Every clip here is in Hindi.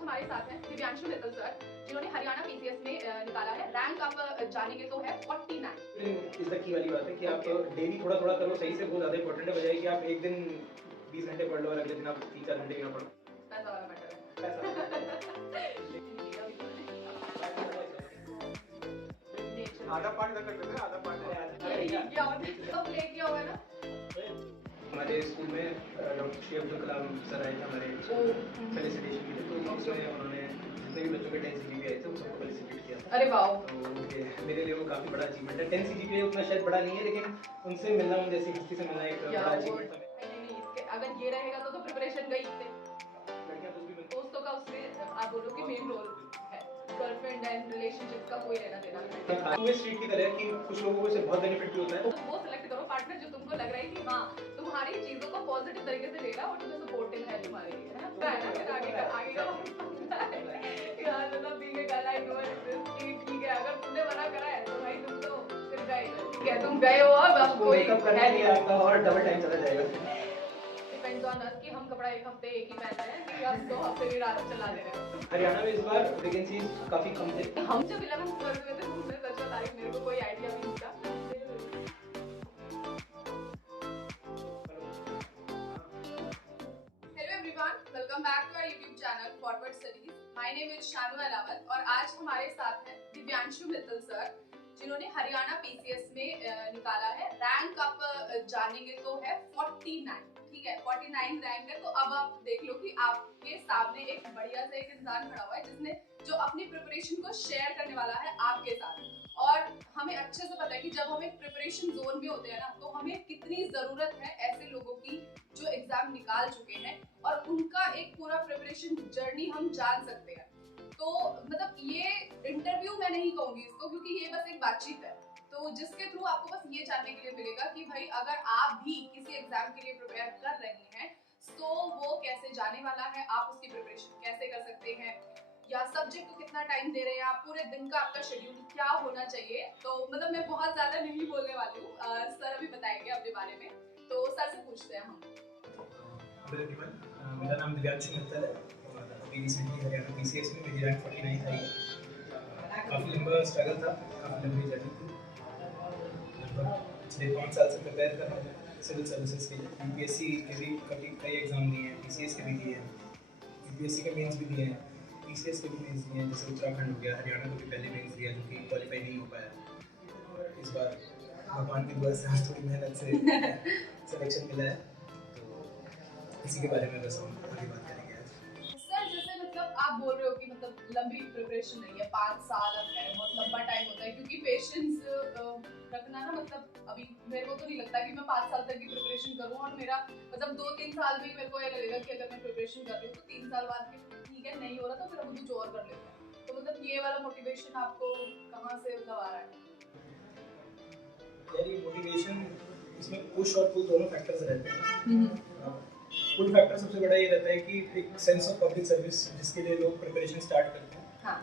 हमारे साथ हैं दिव्यांशु मित्तल सर, जिन्होंने हरियाणा पीसीएस में निकाला है रैंक। आप जानेंगे तो है 49। इस तक की वाली बात है कि आप डेली थोड़ा थोड़ा करो, सही से बहुत ज़्यादा इंपॉर्टेंट है, बजाय कि आप एक दिन 20 घंटे पढ़ लो और अगले दिन आप 3-4 घंटे ना पढ़ो। पैसा वाला मैटर है। आधा पार्ट इधर तक है, आधा पार्ट क्या कब ले किया होगा ना। हमारे स्कूल में डॉक्टर श्री अब्दुल कलाम सर आए थे हमारे फेलिसिटेशन के लिए, तो उसमें उन्होंने जितने भी बच्चों के 10 CGPA आए थे उन सबको फेलिसिटेट किया। अरे वाह, तो मेरे लिए वो काफ़ी बड़ा अचीवमेंट है। 10 CGPA उतना शायद बड़ा नहीं है, लेकिन उनसे मिलना, उन जैसी हस्ती से मिलना एक बड़ा अचीवमेंट था। नहीं, अगर ये रहेगा तो प्रिपरेशन गई इससे। दोस्तों का उसमें आप बोलो कि मेन रोल है, गर्लफ्रेंड एंड रिलेशनशिप का कोई लेना देना नहीं। वो स्ट्रीट की तरह कि कुछ लोगों को इससे बहुत बेनिफिट भी होता है। वो सेलेक्ट करो पार्टनर जो तुमको लग रहा है कि हाँ तुम्हारी चीजों को पॉजिटिव तरीके से लेगा और तुम्हें सपोर्टिव है तुम्हारे लिए, है ना। फिर आगे का यार मतलब being a girl I know ठीक है, अगर तुमने मना करा है तो भाई तुम तो फिर गए, ठीक है तुम गए हो, अब कोई मेकअप करने के लिए आपका और डबल टाइम चला जाएगा। डिपेंड्स ऑन अस कि हम कपड़ा एक हफ्ते एक ही पहन रहे हैं कि हम 2 हफ्ते भी रात चला दे रहे हैं। हरियाणा में इस बार वैकेंसीज काफी कम थे। हम जब 11th ट्वेल्थ में थे मुझे सच बता रही हूं, मेरे को कोई आइडिया भी नहीं था। Hello everyone, welcome back to our YouTube channel forward studies. My name is Shanu Alawat और आज हमारे साथ हैं दिव्यांशु मित्तल सर, जिन्होंने हरियाणा पीसीएस में निकाला है रैंक। आप जानेंगे तो है 49, ठीक है 49 रैंक है। तो अब आप देख लो कि आपके सामने एक बढ़िया सा एक इंसान खड़ा हुआ है जिसने जो अपनी प्रिपरेशन को शेयर करने वाला है आपके साथ। और हमें अच्छे से पता है कि जब हम एक प्रिपरेशन जोन में होते हैं ना, तो हमें कितनी जरूरत है ऐसे लोगों की जो एग्जाम निकाल चुके हैं और उनका एक पूरा प्रिपरेशन जर्नी हम जान सकते हैं। तो मतलब ये इंटरव्यू मैं नहीं कहूंगी इसको, क्योंकि ये बस एक बातचीत है, तो जिसके थ्रू आपको बस ये जानने के लिए मिलेगा कि भाई अगर आप भी किसी एग्जाम के लिए प्रिपेयर कर रहे हैं तो वो कैसे जाने वाला है, आप उसकी प्रिपरेशन कैसे कर सकते हैं, या सब्जेक्ट को कितना टाइम दे रहे हैं आप, पूरे दिन का आपका शेड्यूल क्या होना चाहिए। तो मतलब मैं बहुत ज्यादा नहीं बोलने वाली हूँ, सर अभी बताएंगे अपने बारे में, तो सर से पूछते हैं हम। मेरा नाम दिव्यांशु मित्तल है और अभी रिसेंटली हरियाणा पीसीएस में मेरी रैंक 49 आई है। काफ़ी लंबा स्ट्रगल था, काफ़ी लंबी जर्नी थी। लगभग पिछले 5 साल से प्रिपेयर कर रहा हूँ सिविल सर्विसेज के लिए। यूपीएससी के भी कई एग्ज़ाम दिए हैं, पीसीएस के भी दिए हैं, यूपीएससी के मेंस भी दिए हैं, पीसीएस के भी मेंस दिए हैं। जैसे उत्तराखंड हो गया, हरियाणा को भी पहले मेंस दिया जो कि क्वालिफाई नहीं हो पाया। और इस बार भगवान की दुआ से थोड़ी मेहनत से सिलेक्शन मिला है, तो इसी के बारे में बस हम अभी बात करेंगे आज। सर जैसे मतलब आप बोल रहे हो कि मतलब लंबी प्रिपरेशन नहीं है, 5 साल अब है, बहुत लंबा टाइम होता है, क्योंकि पेशेंस रखना ना, मतलब अभी मेरे को तो नहीं लगता कि मैं 5 साल तक की प्रिपरेशन करूँ और मेरा मतलब 2-3 साल में मेरे को ये लगेगा कि अगर मैं प्रिपरेशन कर रही हूँ तो 3 साल बाद ठीक है नहीं हो रहा तो फिर अभी कुछ और कर लेते हैं। तो मतलब ये वाला मोटिवेशन आपको कहाँ से मतलब आ रहा है? यार ये मोटिवेशन, इसमें पुश और पुल दोनों फैक्टर्स रहते हैं। पुल फैक्टर सबसे बड़ा ये रहता है कि एक सेंस ऑफ पब्लिक सर्विस जिसके लिए लोग प्रिपरेशन स्टार्ट करते हैं। हाँ।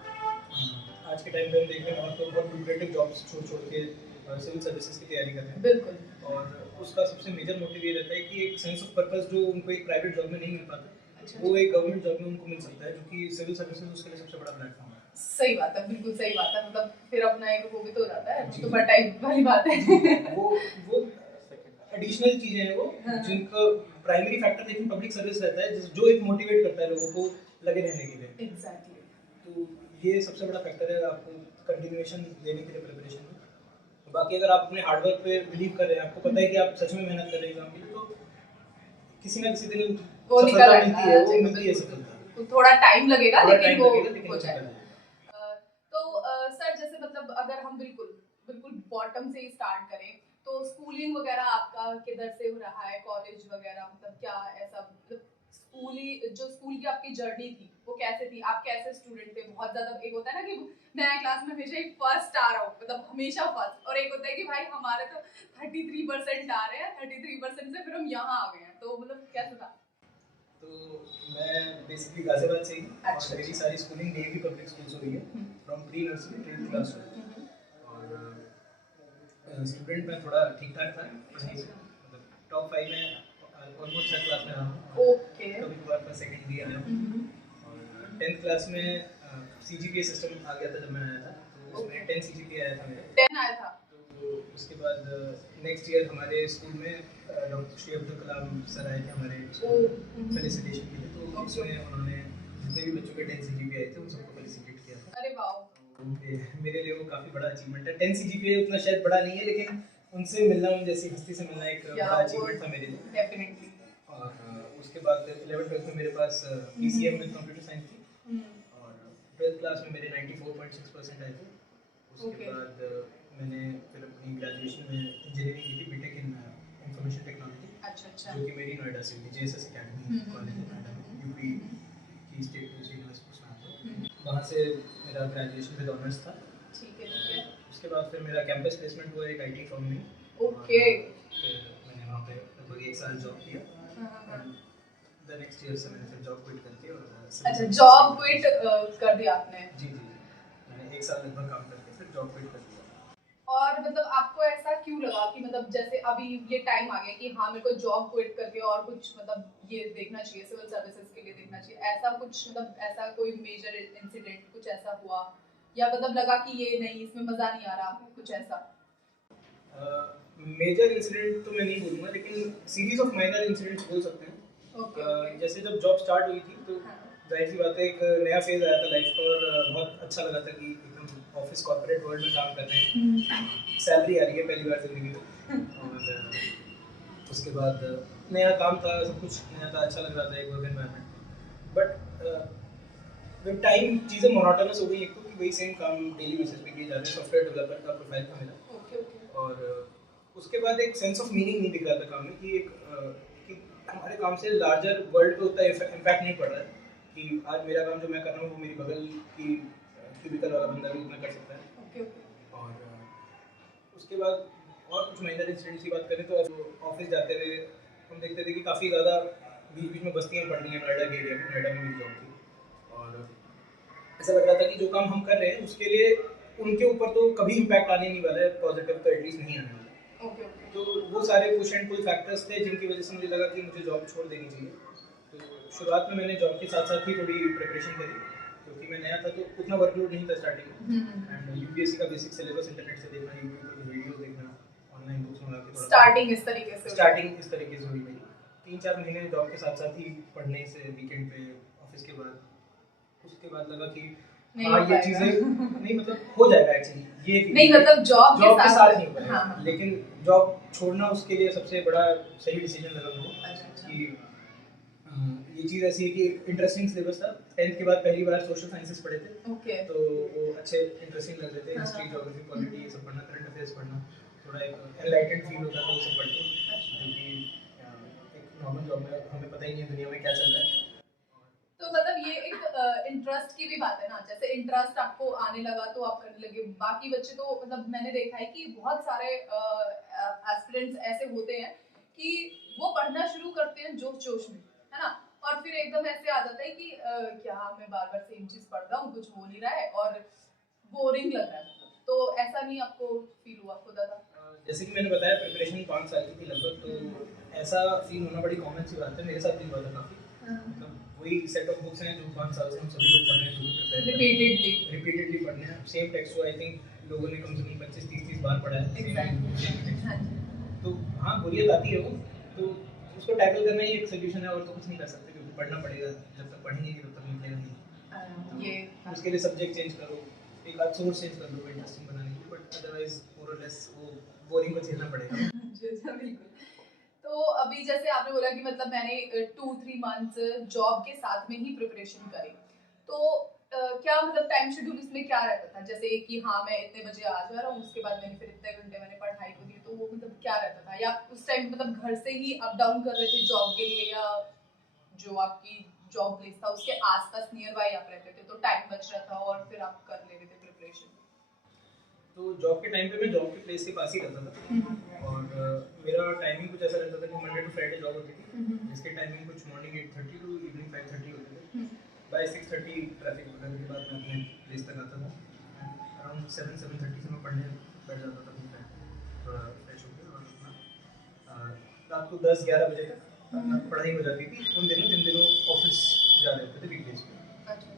आज के टाइम पे हम देख रहे हैं तो बहुत लुक्रेटिव जॉब्स छोड़ के सिविल सर्विसेज की तैयारी कर रहे हैं। बिल्कुल। और उसका सबसे मेजर मोटिव ये रहता है कि एक सेंस ऑफ पर्पस जो उनको एक प्राइवेट जॉब में नहीं मिल पाता, वो एक गवर्नमेंट जॉब में उनको मिल सकता है, जो कि सिविल सर्विसेज उसके लिए सबसे बड़ा प्लेटफॉर्म है। सही बात है, बिल्कुल सही बात है। मतलब फिर अपना एक वो भी तो हो जाता है, तो बड़ा टाइप वाली बात है। वो एडिशनल चीजें हैं वो, जिनका प्राइमरी फैक्टर लेकिन पब्लिक सर्विस रहता है जो एक मोटिवेट करता है लोगों को लगे रहने के लिए। एग्जैक्टली। तो ये सबसे बड़ा फैक्टर है आपको कंटिन्यूएशन देने के लिए प्रिपरेशन में। तो बाकी अगर आप अपने हार्डवर्क पे बिलीव कर रहे हैं, आपको पता है कि आप सच में मेहनत कर रहे हैं एग्जाम के लिए, तो किसी ना किसी दिन वो निकल मिलती है, वो मिलती है सफलता। थोड़ा टाइम लगेगा लेकिन वो हो जाएगा। तो सर जैसे मतलब अगर हम बिल्कुल बॉटम से ही स्टार्ट करें तो स्कूलिंग वगैरह आपका किधर से हो रहा है, कॉलेज वगैरह, मतलब क्या ऐसा मतलब स्कूल की आपकी जर्नी थी वो कैसे थी, आप कैसे स्टूडेंट थे? बहुत ज्यादा एक होता है ना कि मैं क्लास में हमेशा एक फर्स्ट आ रहा हूँ, मतलब हमेशा फर्स्ट, और एक होता है कि भाई हमारे तो 33% आ रहे हैं, 33% से फिर हम यहाँ आ गए हैं, तो मतलब कैसा था? तो मैं बेसिकली गाजियाबाद से ही, और मेरी सारी स्कूलिंग डीएवी पब्लिक स्कूल से हुई है, from pre nursery till class 12। और स्टूडेंट में थोड़ा ठीक ठाक था, मतलब टॉप 5 में ऑलमोस्ट हर क्लास में रहा हूँ। ओके। कभी कभार फर्स्ट सेकंड भी आया हूँ। और 10th क्लास में CGPA सिस्टम आ गया था जब मैं आया था, तो उसमें 10 CGPA आया था मेरा। 10 आया था। तो उसके बाद नेक्स्ट ईयर हमारे स्कूल में डॉक्टर श्री अब्दुल कलाम सर आए थे हमारे स्कूल में फेलिसिटेशन के लिए, तो उसमें उन्होंने जितने भी बच्चों के 10 CGPA आए थे उन सबको फेलिसिटेट किया था। अरे वाह, मेरे लिए वो काफ़ी बड़ा अचीवमेंट है। 10 CGPA उतना शायद बड़ा नहीं है, लेकिन उनसे मिलना, उन जैसी हस्ती से मिलना एक बड़ा अचीवमेंट था मेरे लिए। डेफिनेटली। और उसके बाद 11th-12th में मेरे पास PCM में कंप्यूटर साइंस थी, और 12th क्लास में मेरे 94.6% आए थे। उसके बाद मैंने फिर अपनी ग्रेजुएशन में इंजीनियरिंग की थी, बीटेक इन इंफॉर्मेशन टेक्नोलॉजी। अच्छा। जो कि मेरी नोएडा से हुई, JSS अकेडमी कॉलेज है नोएडा में, यूपी की स्टेट यूनिवर्सिटी उसमें आता है। वहाँ से मेरा ग्रेजुएशन विद ऑनर्स था। ठीक है। उसके बाद फिर मेरा कैंपस प्लेसमेंट हुआ एक IT फर्म में। ओके। फिर मैंने वहाँ पे लगभग 1 साल जॉब किया। द नेक्स्ट ईयर से मैंने फिर जॉब क्विट करके और अच्छा, जॉब क्विट कर दिया आपने? जी, मैंने 1 साल लगभग काम करके फिर जॉब क्विट कर दिया। और मतलब आपको ऐसा क्यों लगा कि मतलब जैसे अभी ये टाइम आ गया कि हाँ मेरे को जॉब क्विट करके और कुछ मतलब ये देखना चाहिए, सिविल सर्विसेज के लिए देखना चाहिए, ऐसा कुछ मतलब ऐसा कोई मेजर इंसिडेंट कुछ ऐसा हुआ, या मतलब लगा कि ये नहीं, इसमें मजा नहीं आ रहा, कुछ ऐसा? मेजर इंसिडेंट तो मैं नहीं बोलूँगा, लेकिन सीरीज ऑफ माइनर इंसिडेंट्स बोल सकते हैं। जैसे जब जॉब स्टार्ट हुई थी तो जाहिर सी बात है एक नया फेज आया था लाइफ का, और बहुत अच्छा लगा था कि एकदम ऑफिस कॉर्पोरेट वर्ल्ड में काम कर रहे हैं, सैलरी आ रही है पहली बार जिंदगी में, और उसके बाद नया काम था, सब कुछ नया था, अच्छा लग रहा था, एक work environment. But with time चीज़ें मोनोटोनस हो गई, एक तो कि वही सेम काम डेली बेसिस पे किए जा रहे हैं, सॉफ्टवेयर डेवलपर का प्रोफाइल था मेरा। और उसके बाद एक सेंस ऑफ मीनिंग नहीं दिख रहा था काम में, कि कि हमारे काम से लार्जर वर्ल्ड पे उतना इम्पैक्ट नहीं पड़ रहा है, कि आज मेरा काम जो मैं कर रहा हूँ वो मेरी बगल की क्यूबिकल वाला बंदा भी उतना कर सकता है। और उसके बाद और कुछ माइनर इंसिडेंट्स की बात करें तो ऑफिस जाते हुए हम देखते थे कि काफ़ी ज़्यादा बीच बीच में बस्तियाँ पड़ रही हैं नोएडा के एरिया में। नोएडा में मेरी जॉब थी, और ऐसा लग रहा था कि जो काम हम कर रहे हैं उसके लिए उनके ऊपर तो कभी इम्पैक्ट आने नहीं वाला है, पॉजिटिव तो एटलीस्ट नहीं आने वाला। तो वो सारे पुश एंड पुल फैक्टर्स थे जिनकी वजह से मुझे लगा कि मुझे जॉब छोड़ देनी चाहिए। तो शुरुआत में मैंने जॉब के साथ साथ ही थोड़ी प्रिपरेशन करी, क्योंकि मैं नया था तो उतना वर्कलोड नहीं था स्टार्टिंग में। एंड UPSC का बेसिक सिलेबस इंटरनेट से देखना, यूट्यूब पर वीडियो देखना, ऑनलाइन बुक्स मंगा के थोड़ा स्टार्टिंग इस तरीके से हुई मेरी। 3-4 महीने जॉब के साथ साथ ही पढ़ने से, वीकेंड पे, ऑफिस के बाद, उसके बाद लगा कि हाँ ये चीजें नहीं, मतलब हो जाएगा एक्चुअली, ये नहीं मतलब जॉब के साथ नहीं होगा। हाँ। लेकिन जॉब छोड़ना उसके लिए सबसे बड़ा सही डिसीजन लगा मुझे। अच्छा। कि ये चीज़ ऐसी है कि इंटरेस्टिंग सिलेबस था। 10th के बाद पहली बार सोशल साइंसेस पढ़े थे, तो वो अच्छे इंटरेस्टिंग लग रहे थे। हिस्ट्री, ज्योग्राफी, पॉलिटी, ये सब पढ़ना, करंट अफेयर्स पढ़ना, थोड़ा एक एनलाइटेंड फील होता था वो सब पढ़ के, क्योंकि एक नॉर्मल जॉब में हमें पता ही नहीं है दुनिया में क्या चल रहा है। तो मतलब ये एक इंटरेस्ट की भी बात है ना, जैसे इंटरेस्ट आपको आने लगा तो आप करने लगे। बाकी बच्चे तो मतलब मैंने देखा है कि बहुत सारे एस्पिरेंट्स ऐसे होते हैं कि वो पढ़ना शुरू करते हैं जोश जोश में, है ना, और फिर एकदम ऐसे आ जाता है कि क्या मैं बार बार सेम चीज पढ़ रहा हूँ, कुछ हो नहीं रहा है और बोरिंग लग रहा है। तो ऐसा नहीं आपको फील हुआ खुद था? जैसे कि मैंने बताया प्रिपरेशन 5 साल की थी लगभग, तो ऐसा फील होना बड़ी कॉमन सी बात है, मेरे साथ भी हुआ था काफ़ी। मतलब वही सेट ऑफ बुक्स हैं जो 5 साल से हम सभी लोग पढ़ रहे हैं, जो भी रिपीटेडली पढ़ने हैं, सेम टेक्स्ट को आई थिंक लोगों ने कम से कम 25-30 बार पढ़ा है। तो हाँ बोरियत आती है वो, तो उसको टैकल करना ही एक सोल्यूशन है, और तो कुछ नहीं कर सकते, क्योंकि पढ़ना पड़ेगा, जब तक पढ़ेंगे तब तक निकलेगा नहीं। ये उसके लिए सब्जेक्ट चेंज करो, एक आध सोर्स चेंज कर लो इंटरेस्टिंग बनाने के लिए, बट अदरवाइज मोर और लेस वो बोरिंग को झेलना पड़ेगा। बिल्कुल। तो अभी जैसे आपने बोला कि मतलब मैंने 2-3 मंथ्स जॉब के साथ में ही प्रिपरेशन करी, तो क्या मतलब टाइम शेड्यूल इसमें क्या रहता था? जैसे कि हाँ मैं इतने बजे आ जा रहा हूँ, उसके बाद मैंने फिर इतने घंटे मैंने पढ़ाई को दी, तो वो मतलब क्या रहता था? या उस टाइम मतलब घर से ही अप डाउन कर रहे थे जॉब के लिए, या जो आपकी जॉब प्लेस था उसके आसपास नियर बाय आप रहते थे तो टाइम बच रहा था और फिर आप कर ले रहे थे प्रिपरेशन? तो जॉब के टाइम पे मैं जॉब के प्लेस के पास ही रहता था, और मेरा टाइमिंग कुछ ऐसा रहता था कि मंडे टू फ्राइडे जॉब होती थी, जिसके टाइमिंग कुछ मॉर्निंग 8:30 टू इवनिंग 5:30 होते थे। बाय 6:30 ट्रैफिक वगैरह के बाद मैं अपने प्लेस तक आता था। अराउंड 7-7:30 से मैं पढ़ने बैठ जाता था अपने टाइम, थोड़ा फ्रेश होकर, और अपना रात को 10-11 बजे तक पढ़ाई हो जाती थी उन दिनों जिन दिनों ऑफिस जा रहे होते थे वीकडेज में।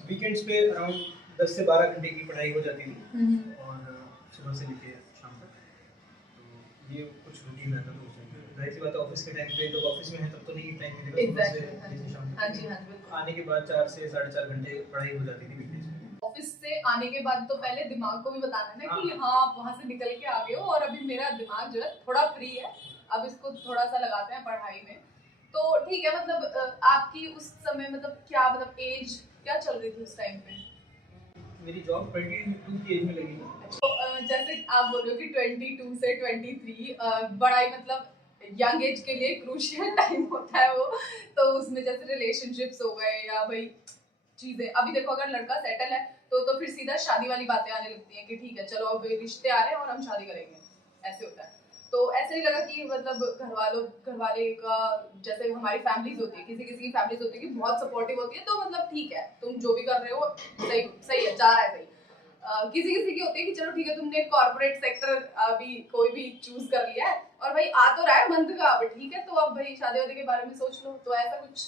वीकेंड्स पे अराउंड 10 से 12 घंटे की पढ़ाई हो जाती थी और सुबह से लेके शाम तक। तो ये कुछ रूटीन रहता था उस टाइम पे। जाहिर सी बात है ऑफिस के टाइम पे जब ऑफिस में है तब तो नहीं टाइम मिलेगा सुबह से लेके शाम तक। हाँ जी हाँ जी बिल्कुल। आने के बाद 4 से 4.5 घंटे पढ़ाई हो जाती थी वीकडेज में। ऑफिस से आने के बाद तो पहले दिमाग को भी बताना है ना कि हाँ आप वहाँ से निकल के आ गए हो और अभी मेरा दिमाग जो है थोड़ा फ्री है, अब इसको थोड़ा सा लगाते हैं पढ़ाई में। तो ठीक है, मतलब आपकी उस समय मतलब क्या मतलब एज क्या चल रही थी उस टाइम पे? मेरी जॉब 22 की एज में लगी थी। तो जैसे आप बोल रहे हो कि 22 से 23 बड़ा ही मतलब यंग एज के लिए क्रूशियल टाइम होता है वो, तो उसमें जैसे रिलेशनशिप्स हो गए या भाई चीजें, अभी देखो अगर लड़का सेटल है तो फिर सीधा शादी वाली बातें आने लगती हैं कि ठीक है चलो अब रिश्ते आ रहे हैं और हम शादी करेंगे, ऐसे होता है। तो ऐसे ही लगा कि मतलब घर वाले का, जैसे हमारी फैमिलीज होती है, किसी किसी की फैमिलीज होती है कि बहुत सपोर्टिव होती है, तो मतलब ठीक है तुम जो भी कर रहे हो सही सही है, जा रहा है सही। किसी किसी की होती है कि चलो ठीक है तुमने कॉर्पोरेट सेक्टर अभी कोई भी चूज कर लिया है और भाई आ तो रहा है मंथ का, अब ठीक है तो अब भाई शादी वादी के बारे में सोच लो, तो ऐसा कुछ।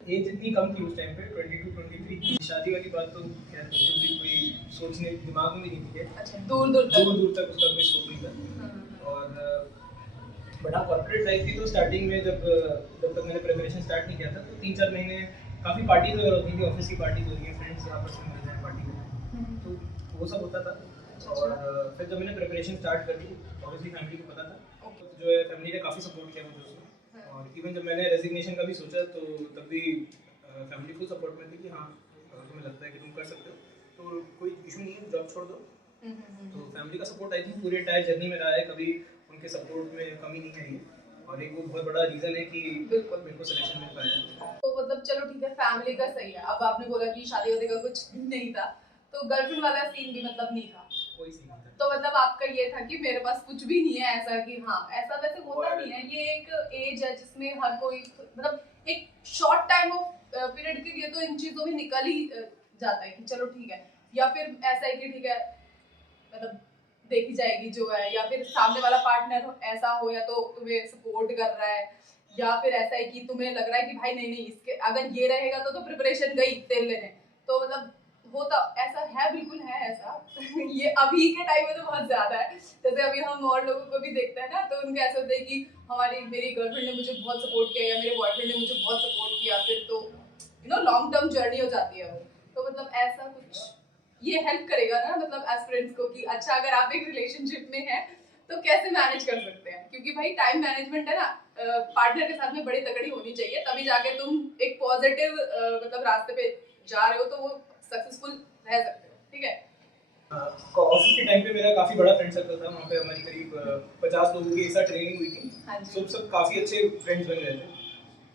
एज इतनी कम थी उस टाइम पे 22-23 की। शादी वाली बात तो खैर बिल्कुल भी कोई सोचने दिमाग में भी नहीं थी। अच्छा, दूर दूर तक उसका कोई स्कोप नहीं था। और बड़ा कॉर्पोरेट लाइफ थी तो स्टार्टिंग में जब तक मैंने प्रिपरेशन स्टार्ट नहीं किया था तो 3-4 महीने काफ़ी पार्टीज वगैरह होती थी, ऑफिस की पार्टीज होती हैं, फ्रेंड्स आपस में मिलते हैं पार्टी में, तो वो सब होता था। और फिर जब मैंने प्रिपरेशन स्टार्ट कर दी ऑब्वियसली फैमिली को पता था, तो जो है फैमिली ने काफ़ी सपोर्ट किया मुझे उसमें। और इवन जब मैंने रेजिग्नेशन का भी सोचा तो तब भी फैमिली फुल सपोर्ट में थी कि हाँ तुम्हें लगता है कि तुम कर सकते हो तो कोई इशू नहीं है, जॉब छोड़ दो। तो फैमिली का सपोर्ट आई थिंक पूरे एंटायर जर्नी में रहा है, कभी उनके सपोर्ट में कमी नहीं आई है और एक वो बहुत बड़ा रीज़न है कि बिल्कुल मेरे को सिलेक्शन मिल पाया। तो मतलब चलो ठीक है फैमिली का सही है, अब आपने बोला कि शादी वादी का कुछ नहीं था, तो गर्लफ्रेंड वाला सीन भी मतलब नहीं था, कोई सीन नहीं था। तो मतलब आपका ये था कि मेरे पास कुछ भी नहीं है ऐसा, कि हाँ ऐसा वैसे होता नहीं है, ये एक एज है जिसमें हर कोई मतलब एक शॉर्ट टाइम ऑफ पीरियड के लिए तो इन चीजों में निकल ही जाता है कि चलो ठीक है, या फिर ऐसा है कि ठीक है मतलब देखी जाएगी जो है, या फिर सामने वाला पार्टनर ऐसा हो या तो तुम्हें सपोर्ट कर रहा है, या फिर ऐसा है कि तुम्हें लग रहा है कि भाई नहीं नहीं इसके अगर ये रहेगा तो प्रिपरेशन गई तेल लेने, तो मतलब होता ऐसा है, बिल्कुल है ऐसा ये अभी के टाइम में तो बहुत ज्यादा है, जैसे अभी हम और लोगों को भी देखते हैं ना, तो उनके ऐसे होता है कि मेरी गर्लफ्रेंड ने मुझे बहुत सपोर्ट किया या मेरे बॉयफ्रेंड ने मुझे बहुत सपोर्ट किया, फिर तो लॉन्ग टर्म जर्नी हो जाती है वो, तो मतलब ऐसा कुछ ये हेल्प करेगा ना मतलब एस्पिरेंट्स को कि अच्छा अगर आप एक रिलेशनशिप में हैं तो कैसे मैनेज कर सकते हैं, क्योंकि भाई टाइम मैनेजमेंट है ना पार्टनर के साथ में बड़ी तगड़ी होनी चाहिए, तभी जाके तुम एक पॉजिटिव मतलब रास्ते पे जा रहे हो तो वो सक्सेसफुल रह सकते हो, ठीक है। ऑफिस के टाइम पे मेरा काफ़ी बड़ा फ्रेंड सर्कल था, वहाँ पे हमारी करीब 50 लोगों की एक साथ ट्रेनिंग हुई थी, सब काफ़ी अच्छे फ्रेंड्स बन गए थे।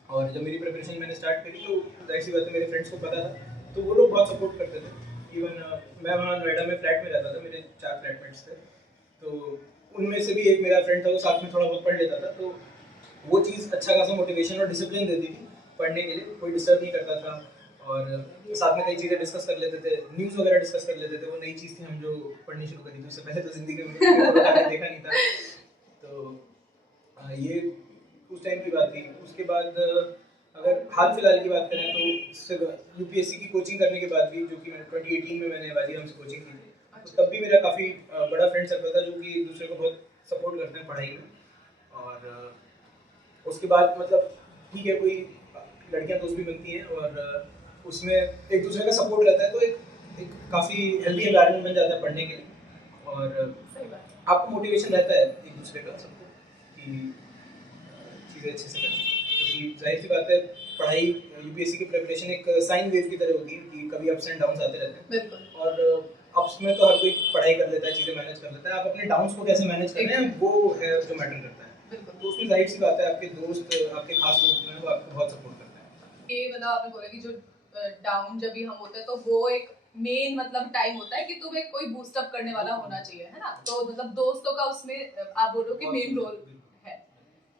और जब मेरी प्रिपरेशन मैंने स्टार्ट करी तो जाहिर सी बात है मेरे फ्रेंड्स को पता था, तो वो लोग बहुत सपोर्ट करते थे। इवन मैं वहाँ नोएडा में फ्लैट में रहता था, मेरे 4 फ्लैटमेट्स थे, तो उनमें से भी एक मेरा फ्रेंड था, वो साथ में थोड़ा बहुत पढ़ लेता था, तो वो चीज़ अच्छा खासा मोटिवेशन और डिसिप्लिन देती थी पढ़ने के लिए, कोई डिस्टर्ब नहीं करता था और साथ में कई चीज़ें डिस्कस कर लेते थे, न्यूज़ वगैरह डिस्कस कर लेते थे। वो नई चीज़ थी हम जो पढ़नी शुरू करी थी, उससे पहले तो ज़िंदगी में देखा नहीं था, तो ये उस टाइम की बात थी। उसके बाद अगर हाल फिलहाल की बात करें तो सिर्फ यूपीएससी की कोचिंग करने के बाद भी, जो कि मैंने 2018 में मैंने वाजीराम से कोचिंग की थी, तो तब भी मेरा काफ़ी बड़ा फ्रेंड सर्कल था जो कि एक दूसरे को बहुत सपोर्ट करते हैं पढ़ाई में। और उसके बाद मतलब ठीक है कोई लड़कियां दोस्त भी बनती हैं और उसमें एक दूसरे का सपोर्ट रहता है, तो एक काफ़ी हेल्दी एनवायरनमेंट बन जाता है पढ़ने के लिए और आपको मोटिवेशन रहता है एक दूसरे का सबको कि चीज़ें अच्छे से करें, क्योंकि जाहिर सी बात है पढ़ाई यूपीएससी की प्रिपरेशन एक साइन वेव की तरह होती है कि कभी अप्स एंड डाउन्स आते रहते हैं। और अप्स में तो हर कोई पढ़ाई कर लेता है, चीज़ें मैनेज कर लेता है, आप अपने डाउन्स को कैसे मैनेज कर रहे हैं वो है जो मैटर करता है। तो उसमें जाहिर सी बात है आपके दोस्त, आपके खास दोस्त जो हैं वो आपको बहुत सपोर्ट करते हैं। ये मतलब आपने बोला कि जो डाउन जब भी हम होते हैं तो वो एक मेन मतलब टाइम होता है कि तुम्हें कोई बूस्ट अप करने वाला होना चाहिए, है ना, तो मतलब दोस्तों का उसमें आप बोलो कि मेन रोल है,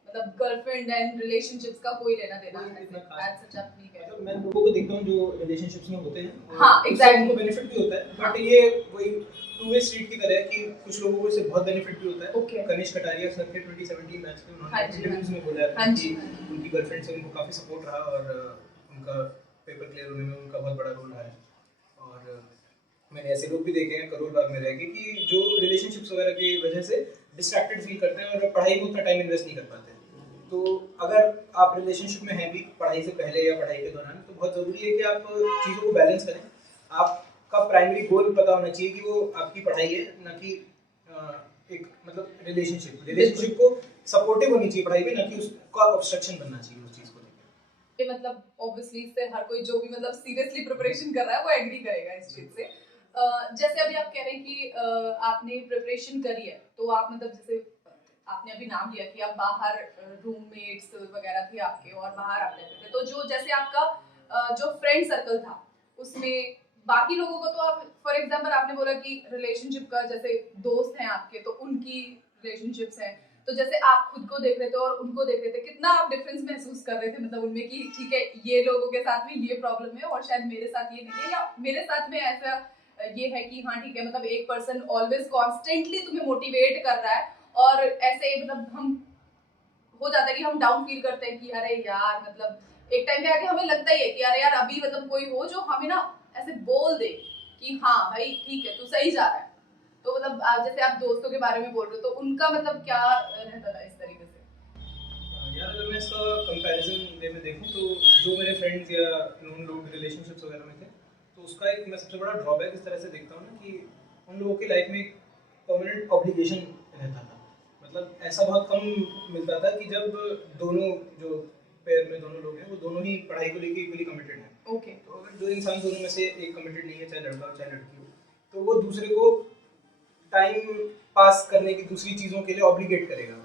मतलब गर्लफ्रेंड एंड रिलेशनशिप्स का कोई लेना देना एज सच आप नहीं कह, मैं लोगों को देखता हूं जो रिलेशनशिप्स में होते हैं, हाँ एग्जैक्टली उनको बेनिफिट भी होता है, बट ये वही टू वे स्ट्रीट की तरह है कि कुछ लोगों को इससे बहुत बेनिफिट भी होता है। कनिष्क कटारिया सर के 2017 मैच में उन्होंने इंटरव्यूज में बोला है कि उनकी गर्लफ्रेंड से उनको काफी सपोर्ट रहा और उनका पेपर क्लियर होने में उनका बहुत बड़ा रोल रहा है। मैंने ऐसे लोग भी देखे हैं करोल बाग में रह के कि जो रिलेशनशिप्स वगैरह की वजह से डिस्ट्रैक्टेड फील करते हैं और पढ़ाई में उतना टाइम इन्वेस्ट नहीं कर पाते। तो अगर आप रिलेशनशिप में हैं भी पढ़ाई से पहले या पढ़ाई के दौरान, तो बहुत ज़रूरी है कि आप चीज़ों को बैलेंस करें। आपका प्राइमरी गोल पता होना चाहिए कि वो आपकी पढ़ाई है, ना कि एक मतलब रिलेशनशिप को सपोर्टिव होनी चाहिए पढ़ाई में, ना कि उसका ऑब्स्ट्रक्शन बनना चाहिए उस चीज़ को लेकर। मतलब ऑब्वियसली इससे हर कोई जो भी मतलब सीरियसली प्रिपरेशन कर रहा है वो एग्री करेगा इस चीज से। जैसे अभी आप कह रहे हैं कि आपने प्रिपरेशन करी है, तो आप मतलब जैसे आपने अभी नाम लिया कि आप बाहर रूममेट्स वगैरह थे आपके और बाहर आप रहते थे, तो जो जैसे आपका जो फ्रेंड सर्कल था उसमें बाकी लोगों को तो आप फॉर एग्जांपल आपने बोला कि रिलेशनशिप का जैसे दोस्त हैं आपके तो उनकी रिलेशनशिप्स हैं, तो जैसे आप खुद को देख रहे थे और उनको देख रहे थे, कितना आप डिफरेंस महसूस कर रहे थे मतलब उनमें कि ठीक है ये लोगों के साथ में ये प्रॉब्लम है और शायद मेरे साथ ये नहीं है, या मेरे साथ में ऐसा ये है कि हाँ ठीक है मतलब एक पर्सन ऑलवेज कॉन्स्टेंटली तुम्हें मोटिवेट कर रहा है और ऐसे मतलब हम हो जाता है कि हम डाउन फील करते हैं कि अरे यार मतलब एक टाइम पे आके हमें लगता ही है कि अरे यार अभी मतलब कोई हो जो हमें ना ऐसे बोल दे कि हाँ भाई ठीक है तू सही जा रहा है। तो मतलब जैसे आप दोस्तों के बारे में बोल रहे हो तो उनका मतलब क्या रहता था इस तरीके से? यार अगर मैं इसका कंपैरिजन वे में देखूं तो जो मेरे फ्रेंड्स या नॉन लोग रिलेशनशिप्स वगैरह में थे, तो उसका एक मैं सबसे बड़ा ड्रॉबैक इस तरह से देखता हूँ ना कि उन लोगों की लाइफ में एक परमानेंट ऑब्लिगेशन रहता था। मतलब ऐसा बहुत कम मिलता था कि जब दोनों जो पेयर में दोनों लोग हैं वो दोनों ही पढ़ाई को लेकर इक्वली कमिटेड हैं। ओके। तो अगर दो इंसान दोनों में से एक कमिटेड नहीं है, चाहे लड़का हो चाहे लड़की हो, तो वो दूसरे को टाइम पास करने की दूसरी चीज़ों के लिए ऑब्लिगेट करेगा।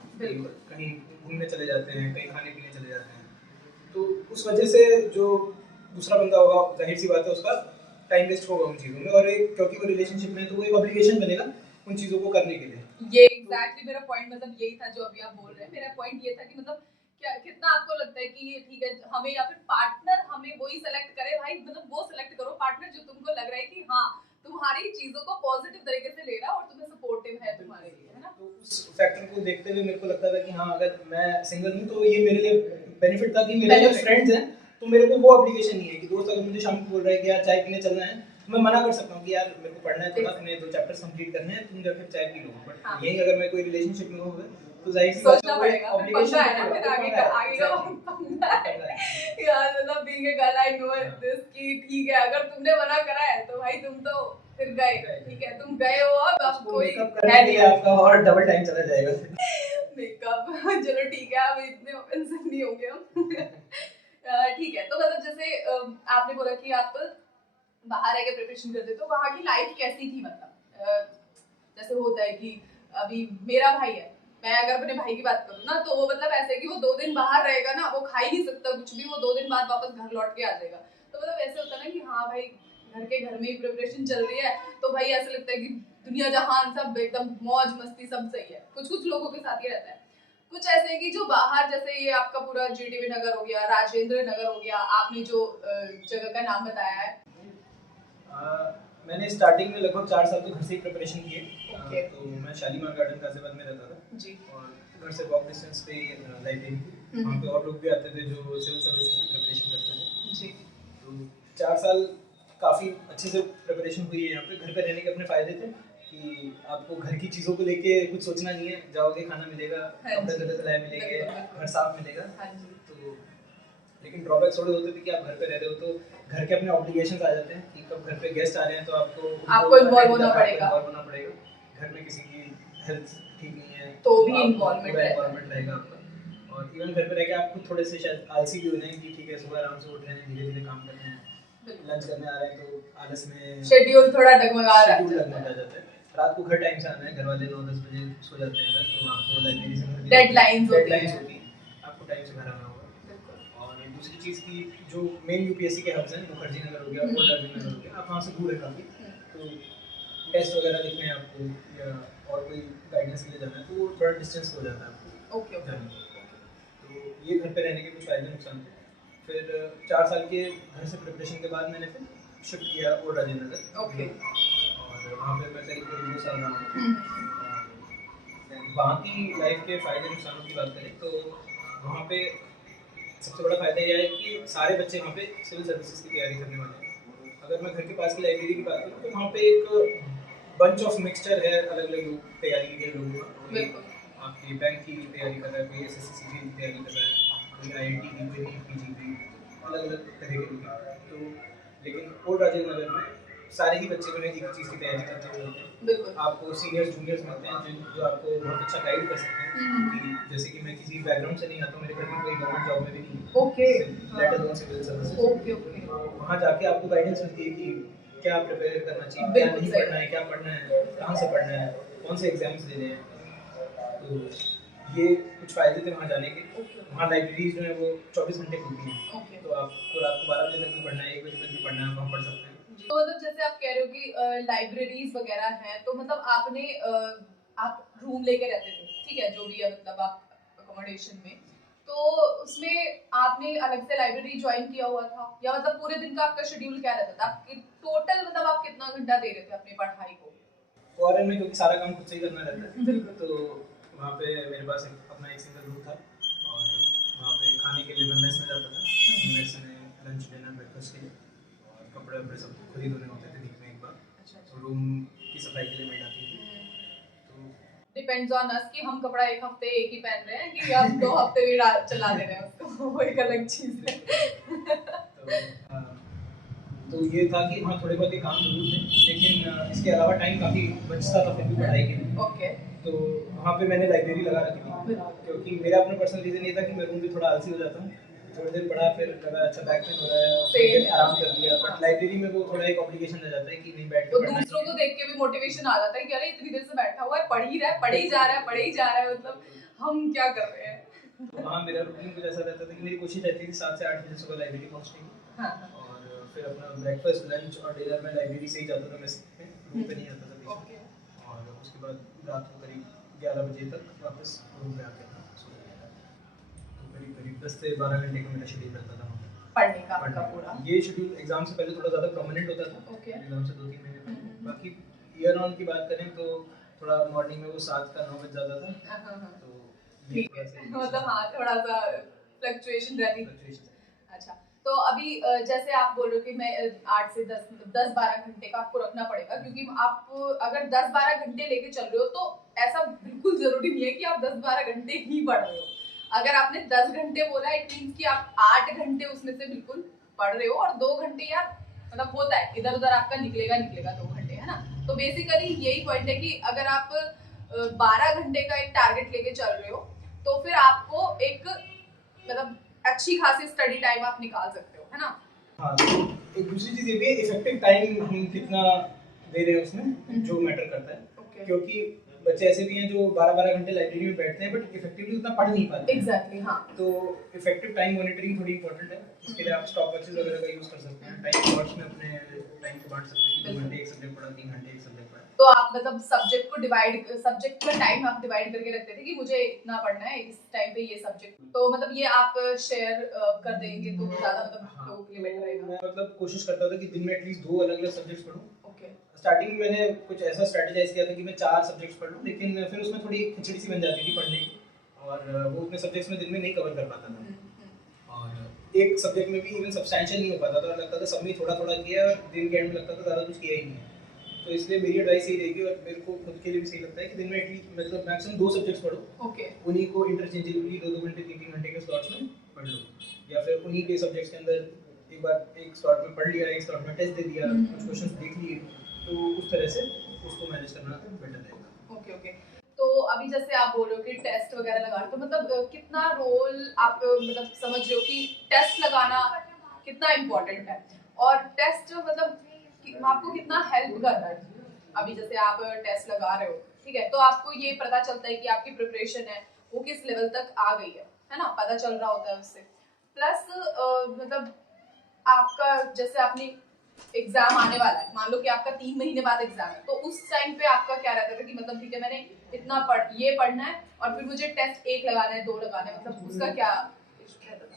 कहीं घूमने चले जाते हैं, कहीं खाने पीने चले जाते हैं, तो उस वजह से जो दूसरा बंदा होगा जाहिर सी बात है उसका टाइम वेस्ट होगा उन चीज़ों में, और एक क्योंकि वो रिलेशनशिप में है तो वो एक ऑब्लिगेशन बनेगा उन चीज़ों को करने के लिए। ये एग्जैक्टली मेरा पॉइंट मतलब यही था जो अभी आप बोल रहे हैं। मेरा पॉइंट ये था कि मतलब क्या कितना आपको लगता है कि ये ठीक है हमें या फिर पार्टनर हमें वही सेलेक्ट करे भाई, मतलब वो सेलेक्ट करो पार्टनर जो तुमको लग रहा है कि हाँ तुम्हारी चीजों को पॉजिटिव तरीके से ले रहा है और तुम्हें सपोर्टिव है तुम्हारे लिए, है ना? तो उस फैक्टर को देखते हुए मेरे को लगता था कि हाँ अगर मैं सिंगल हूँ तो ये मेरे लिए बेनिफिट था कि मेरे जो फ्रेंड्स हैं तो मेरे को वो ऑब्लिगेशन नहीं है कि दोस्त अगर मुझे शाम को बोल रहा है कि यार चाय पीने चलना है तो मैं मना कर सकता हूँ कि यार मेरे को पढ़ना है, थोड़ा अपने 2 चैप्टर्स कंप्लीट करने हैं, तुम जाकर चाय पी लो। बट हाँ। यही अगर मैं कोई रिलेशनशिप में हो तो जाहिर सी बात सोचना है पड़ेगा फिर पंगा है ना, फिर आगे का पंगा है यार। मतलब being a girl I know this कि ठीक है अगर तुमने मना करा है तो भाई तुम तो फिर गए, ठीक है तुम गए हो, अब कोई है नहीं आपका और डबल टाइम चला जाएगा मेकअप चलो ठीक है अब इतने ऑफेंसिव नहीं होंगे हम ठीक है। तो मतलब जैसे आपने बोला कि आप बाहर रह के प्रिपरेशन करते तो वहाँ की लाइफ कैसी थी? मतलब जैसे होता है कि अभी मेरा भाई है, मैं अगर अपने भाई की बात करूँ ना तो वो मतलब ऐसे कि वो 2 दिन बाहर रहेगा ना, वो खा ही नहीं सकता कुछ भी, वो 2 दिन बाद वापस घर लौट के आ जाएगा। तो मतलब ऐसे होता है ना कि हाँ भाई घर में ही प्रिपरेशन चल रही है तो भाई ऐसा लगता है कि दुनिया जहान सब एकदम मौज मस्ती सब सही है। कुछ लोगों के साथ ये रहता है। कुछ ऐसे कि जो बाहर जैसे ये आपका पूरा जीटीवी नगर हो गया, राजेंद्र नगर हो गया, आपने जो जगह का नाम बताया है। मैंने स्टार्टिंग में लगभग 4 साल तो घर से ही प्रिपरेशन किए। तो मैं शालीमार गार्डन गाजियाबाद में रहता था जी, और घर से वॉक डिस्टेंस पे लाइब्रेरी, वहाँ पे और लोग भी आते थे जो सिविल सर्विसेज की प्रिपरेशन करते थे जी। तो 4 साल काफ़ी अच्छे से प्रिपरेशन हुई है यहाँ पे। घर पे रहने के अपने फ़ायदे थे कि आपको घर की चीज़ों को लेके कुछ सोचना नहीं है, जाओगे खाना मिलेगा, कपड़े धुले धुलाए मिलेंगे, घर साफ मिलेगा। तो लेकिन ड्रॉबैक्स थोड़े होते थे कि आप घर पे रह रहे हो तो घर के अपने ऑब्लिगेशंस आ जाते हैं कि कब घर पे गेस्ट आ रहे हैं तो आपको इन्वॉल्व होना पड़ेगा। घर में किसी की हेल्थ ठीक नहीं है तो भी इन्वॉल्वमेंट रहेगा आपका। और इवन घर पे रह के आप खुद थोड़े से शायद आलसी भी हो जाएंगे कि ठीक है सुबह आराम से उठ रहे हैं, धीरे धीरे काम कर रहे हैं, लंच करने आ रहे हैं तो आलस में शेड्यूल थोड़ा डगमगा जाता है। रात को घर टाइम से आना है, घर वाले 9-10 बजे सो जाते हैं तो आपको लाइब्रेरी से डेडलाइंस होती है, आपको टाइम से घर आना होगा। और दूसरी चीज़ की जो मेन यूपीएससी के हब्स हैं मुखर्जी नगर हो गया, ओल्ड अर्जुन नगर हो गया, आप वहाँ से दूर है काफ़ी, तो टेस्ट वगैरह लिखने हैं आपको या और कोई गाइडेंस के लिए जाना है तो वो थोड़ा डिस्टेंस हो जाता है आपको जाने। तो ये घर पे रहने के कुछ फायदे नुकसान थे। फिर 4 साल के घर से प्रिपरेशन के बाद मैंने फिर शिफ्ट किया ओल्ड अर्जुन नगर और वहाँ पे मैं करीब 2 साल रहा हूँ। वहाँ की लाइफ के फ़ायदे नुकसानों की बात करें तो वहाँ पे सबसे बड़ा फ़ायदा यह है कि सारे बच्चे वहाँ पे सिविल सर्विसेज की तैयारी करने वाले हैं। अगर मैं घर के पास की लाइब्रेरी की बात करूँ तो वहाँ पे एक बंच ऑफ मिक्सचर है अलग अलग लोग तैयारी के लोगों का। आपकी बैंक की तैयारी कर रहा है, कोई SSC की तैयारी कर रहा है, कोई IIT की, कोई PG की, अलग अलग तरह के लोग हैं। तो लेकिन ओल्ड राजेंद्र नगर में सारे ही बच्चे जो है एक चीज़ की तैयारी करते हुए होते हैं। आपको सीनियर्स जूनियर्स मिलते हैं जो आपको बहुत अच्छा गाइड कर सकते हैं। कि जैसे कि मैं किसी बैकग्राउंड से नहीं आता हूँ, मेरे घर में कोई गवर्नमेंट जॉब में भी नहीं है। Okay. Letter on civil services. वहाँ जाके आपको गाइडेंस मिलती है कि क्या प्रिपेयर करना चाहिए, क्या नहीं पढ़ना है, क्या पढ़ना है, कहाँ से पढ़ना है, कौन से एग्जाम्स देने हैं। तो ये कुछ फ़ायदे थे वहाँ जाने के। वहाँ लाइब्रेरीज जो है वो 24 घंटे खुलती हैं। तो आपको रात को 12 बजे तक भी पढ़ना है, 1 बजे तक भी पढ़ना है, आप वहाँ पढ़ सकते हैं। तो मतलब जैसे आप कह रहे हो कि लाइब्रेरीज वगैरह हैं, तो मतलब आपने आप रूम लेके रहते थे, ठीक है, जो भी है, मतलब आप अकोमोडेशन में, तो उसमें आपने अलग से लाइब्रेरी ज्वाइन किया हुआ था, या मतलब पूरे दिन का आपका शेड्यूल क्या रहता था? आपके टोटल मतलब आप कितना घंटा दे रहे थे अपनी पढ़ाई को? फॉरेन में क्योंकि सारा काम खुद से ही करना रहता है, तो वहाँ पे मेरे पास अपना एक सिंगल रूम था, और वहाँ पे खाने के लिए मैं मेस में जाता था। मेस में लंच डिनर ब्रेकफास्ट के लिए, और कपड़े वपड़े सब खुद ही धोने होते थे वीक में एक बार। तो रूम की सफाई के लिए मैं आती थी। तो डिपेंड्स ऑन अस कि हम कपड़ा एक हफ्ते एक ही पहन रहे हैं कि हम 2 हफ्ते भी चला दे रहे हैं उसको, वो एक अलग चीज़ है। तो ये था कि हाँ थोड़े बहुत ही काम जरूर थे, लेकिन इसके अलावा टाइम काफ़ी बचता था फिर भी पढ़ाई के लिए। ओके। तो वहाँ पे मैंने लाइब्रेरी लगा रखी थी, क्योंकि मेरा अपना पर्सनल रीज़न ये था कि मैं रूम में थोड़ा आलसी हो जाता हूँ। थोड़ी देर पढ़ा, फिर लगा अच्छा बैक पेन हो रहा है, फिर आराम कर लिया। बट लाइब्रेरी में वो थोड़ा एक ऑब्लिगेशन रह जाता है कि नहीं बैठ के वो दूसरों को देख के भी मोटिवेशन आ जाता है कि अरे इतनी देर से बैठा हुआ है, पढ़ ही रहा है, पढ़े ही जा रहा है, पढ़े ही जा रहा है, मतलब हम क्या कर रहे हैं। तो वहाँ मेरा रूटीन कुछ ऐसा रहता था कि मेरी कोशिश रहती थी 7 से 8 बजे सुबह लाइब्रेरी पहुँचने की। और फिर अपना ब्रेकफास्ट, लंच और डिनर में लाइब्रेरी से ही जाता था, मैं रूम पे नहीं जाता था बीच में। और उसके बाद रात को करीब 11 बजे तक वापस रूम पे आके तो करीब 10 से 12 घंटे का मेरा शेड्यूल रहता था पढ़ने का आपका पूरा। ये शेड्यूल एग्जाम से पहले थोड़ा ज़्यादा परमानेंट होता था। एग्जाम से 2-3 महीने पहले। बाकी ईयर ऑन की बात करें तो थोड़ा मॉर्निंग में वो 7 का 9 बज जाता था। तो ठीक है, मतलब हाँ थोड़ा सा फ्लक्चुएशन रहती है। अच्छा, तो अभी जैसे आप बोल रहे हो कि मैं 8 से 10 मतलब 10-12 घंटे का आपको रखना पड़ेगा, क्योंकि आप अगर 10-12 घंटे लेके चल रहे हो तो ऐसा बिल्कुल जरूरी नहीं है कि आप 10-12 घंटे ही पढ़ रहे हो। अगर आपने 10 घंटे बोला, इट मीन्स कि आप 8 घंटे उसमें से बिल्कुल पढ़ रहे हो, और 2 घंटे यार मतलब होता है इधर उधर आपका निकलेगा 2 घंटे, है ना। तो बेसिकली यही पॉइंट है कि अगर आप 12 घंटे का एक टारगेट लेके चल रहे हो तो फिर आपको एक मतलब अच्छी खासी स्टडी टाइम आप निकाल सकते हो, है ना। हाँ, एक दूसरी चीज़ ये भी है, इफेक्टिव टाइम हम कितना दे रहे हैं उसमें जो मैटर करता है। क्योंकि बच्चे ऐसे भी हैं जो 12-12 घंटे लाइब्रेरी में बैठते हैं बट इफेक्टिवली उतना पढ़ नहीं पाते। एग्जैक्टली, हाँ। तो इफेक्टिव टाइम मॉनिटरिंग थोड़ी इंपॉर्टेंट है। इसके लिए आप स्टॉप वॉचेस वगैरह का यूज कर सकते हैं। टाइम स्लॉट्स में अपने टाइम को बांट सकते हैं कि 2 घंटे एक सब्जेक्ट पढ़ा, 3 घंटे एक सब्जेक्ट पढ़ा। तो आप मतलब सब्जेक्ट को डिवाइड, सब्जेक्ट का टाइम आप डिवाइड करके रखते थे कि मुझे इतना पढ़ना है इस टाइम पे ये सब्जेक्ट, तो मतलब ये आप शेयर कर देंगे तो ज्यादा मतलब लोगों के लिए बेटर रहेगा। मैं मतलब कोशिश करता था कि दिन में एटलीस्ट 2 अलग-अलग सब्जेक्ट्स पढूं। ओके। स्टार्टिंग में मैंने कुछ ऐसा स्ट्रेटजाइज किया था कि मैं 4 सब्जेक्ट्स पढ़ लूं, लेकिन फिर उसमें थोड़ी खिचड़ी सी बन जाती थी पढ़ने की, और वो उतने सब्जेक्ट्स में दिन में नहीं कवर कर पाता था। और एक सब्जेक्ट में भी इवन सब्सटेंशियल नहीं हो पाता था, लगता था सब में थोड़ा-थोड़ा किया और दिन के एंड में लगता था ज़्यादा कुछ किया ही नहीं। तो इसलिए मेरी एडवाइस यही रहेगी, और मेरे को खुद के लिए भी सही लगता है कि दिन में एटलीस्ट मतलब मैक्सिमम 2 सब्जेक्ट्स पढ़ो। ओके। उन्हीं को इंटरचेंजेबली 2-2 घंटे 3-3 घंटे के स्लॉट्स में पढ़ लो, या फिर उन्हीं के सब्जेक्ट्स के अंदर एक बार एक स्लॉट में पढ़ लिया, एक स्लॉट में टेस्ट दे दिया, कुछ क्वेश्चंस देख लिए, तो उस तरह से उसको मैनेज करना बेटर रहेगा। Okay okay. तो अभी जैसे आप बोल रहे हो कि टेस्ट वगैरह लगा, तो मतलब कितना रोल आप मतलब समझ रहे हो कि टेस्ट लगाना कितना इम्पोर्टेंट है, और टेस्ट मतलब आपको कितना हेल्प कर रहा है? अभी जैसे आप टेस्ट लगा रहे हो, ठीक है, तो आपको ये पता चलता है कि आपकी प्रिपरेशन है वो किस लेवल तक आ गई है ना, पता चल रहा होता है उससे। प्लस मतलब आपका जैसे आपने एग्जाम आने वाला है, मान लो कि आपका 3 महीने बाद एग्जाम है, तो उस टाइम पे आपका क्या रहता था कि मतलब ठीक है मैंने इतना ये पढ़ना है और फिर मुझे टेस्ट 1 लगाना है, 2 लगाना है, मतलब उसका क्या रहता था?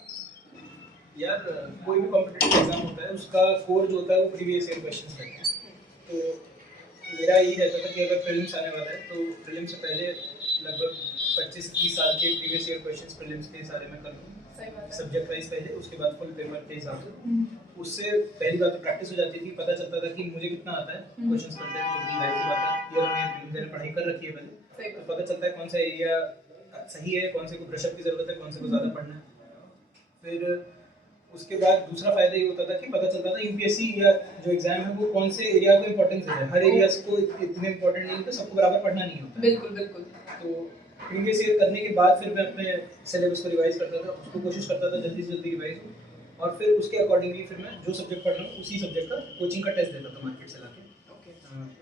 यार कोई भी कॉम्पिटिटिव एग्जाम होता है उसका कोर जो होता है वो प्रीवियस ईयर क्वेश्चंस रहते हैं। तो मेरा यही रहता था कि अगर प्रीलिम्स आने वाला है तो प्रीलिम्स से पहले लगभग 25-30 साल के प्रीवियस ईयर क्वेश्चंस प्रीलिम्स के सारे मैं कर लूँ, सही बात है। सब्जेक्ट वाइज पहले, उसके बाद फुल पेपर के हिसाब से। उससे पहली बात तो प्रैक्टिस हो जाती थी, पता चलता था कि मुझे कितना आता है क्वेश्चंस करते हैं, क्योंकि जाहिर सी बात है ईयर ऑन ईयर मैंने पढ़ाई कर रखी है पहले, तो पता चलता है कौन सा एरिया सही है, कौन से को ब्रशअप की जरूरत है, कौन से को ज़्यादा पढ़ना है। फिर उसके बाद दूसरा फायदा ये होता था कि पता चलता था यूपीएससी या जो एग्जाम है वो कौन से एरिया को इंपॉर्टेंस दे रहा है। हर एरिया को इतने इंपॉर्टेंट नहीं होता, सबको बराबर पढ़ना नहीं होता। बिल्कुल बिल्कुल। तो प्रीवियस ईयर करने के बाद फिर मैं अपने सिलेबस को रिवाइज करता था, उसको कोशिश करता था जल्दी से जल्दी रिवाइज हो, और फिर उसके अकॉर्डिंगली फिर मैं जो सब्जेक्ट पढ़ रहा हूँ उसी सब्जेक्ट का कोचिंग का टेस्ट देता था मार्केट से लाके।